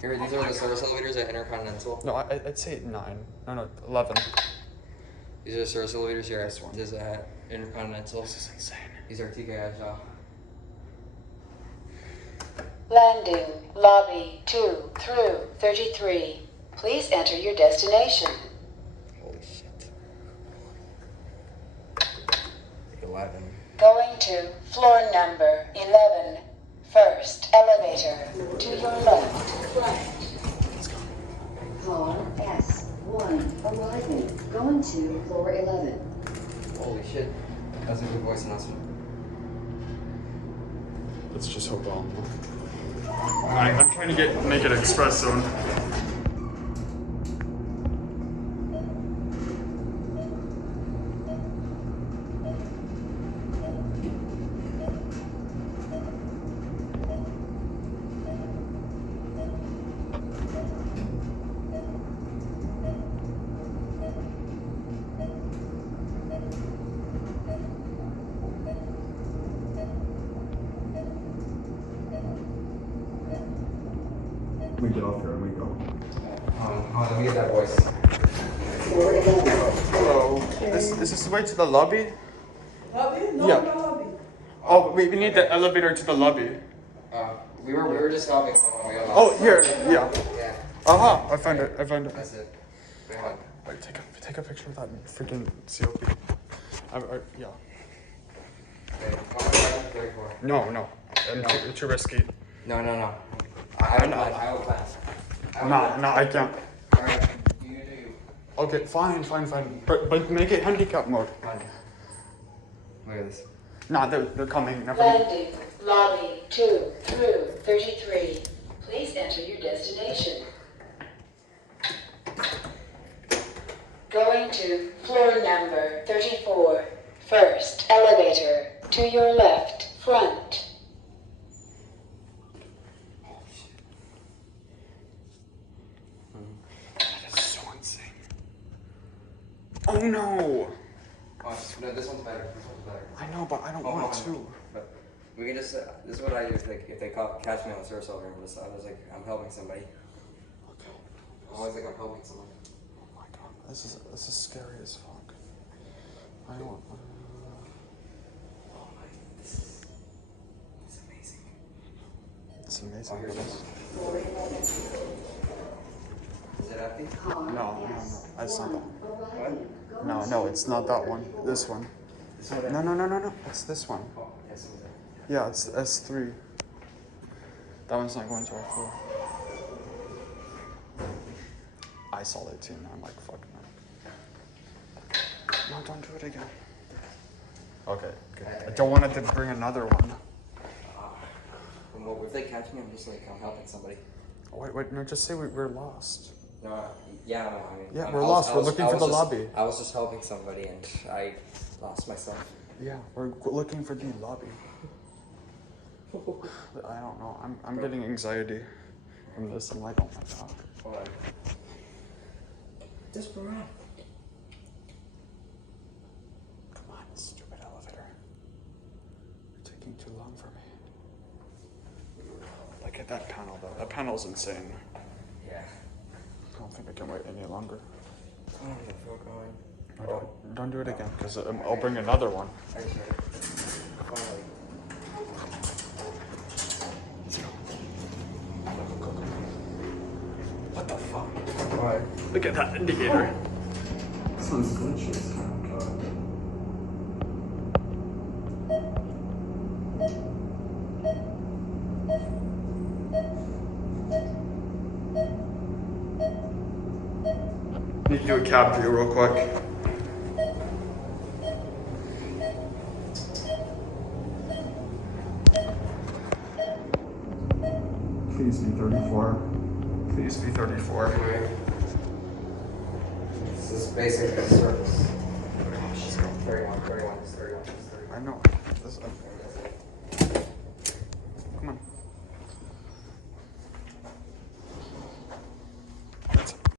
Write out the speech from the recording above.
Here, these are the service elevators at Intercontinental. No, I'd say 9. No, 11. These are the service elevators here. This one is at Intercontinental. This is insane. These are TK Agile. Landing, lobby 2 through 33. Please enter your destination. Holy shit. 11. Going to floor number 11. First elevator to your left. Car S1 arriving. Going to floor 11. Holy shit. That's a good voice announcement. Let's just hope I'm trying to make it express zone. We get off here and we go. Let me get that voice. Hello. This is the way to the lobby? Lobby? No, Yeah. no lobby. Oh, we need the elevator to the lobby. We were just helping someone. We got lost. Oh, here, yeah. Yeah. Aha, I found it. That's it. Wait, hold on. Wait, take a picture of that freaking COP. Yeah. Wait, 34. No. And too risky. No. I will pass. No, I can't. Alright, you do you. Okay, fine. But make it handicap mode. Fine. Look at this. Nah, they're coming. Never mind. Landing, lobby 2 through 33. Please enter your destination. Going to floor number 34. First elevator to your left front. That is so insane. Oh no! Oh, no, this one's better. I know, but I don't want to. But we can just. This is what I do. If they catch me on the service elevator, I'm just. I was like, I'm helping somebody. Okay. I'm always like, I'm helping someone. Oh my god, this is scary as fuck. I don't want. Oh my, this is amazing. It's amazing. Oh, here's This- Is it empty? No, that's not that one. What? No, it's not that one. This one. This one? No. It's this one. Oh, yes, it was there. Yeah, it's S3. That one's not going to our floor. I saw it too, and I'm like, fuck no. No, don't do it again. Okay, good. I don't want it to bring another one. Well, if they catch me, I'm just like, I'm helping somebody. Wait, no, just say we're lost. No, yeah, no, I mean. Yeah, we're lost. We're looking for the lobby. I was just helping somebody and I lost myself. Yeah, we're looking for the lobby. I don't know. I'm getting anxiety from this. I'm like, oh my god. Hold on. Just run. Come on, stupid elevator. You're taking too long for me. Look at that panel though. That panel's insane. Yeah. I don't think I can wait any longer. I don't know if we're going. No, don't do it again, because I'll bring another one. Are you sure? Finally. Let's go. Go. What the fuck? What? Look at that indicator. This one's glitchy as hell. Need to do a cab view real quick. Please be 34. Please be 34. This is basically a service. 31. I know.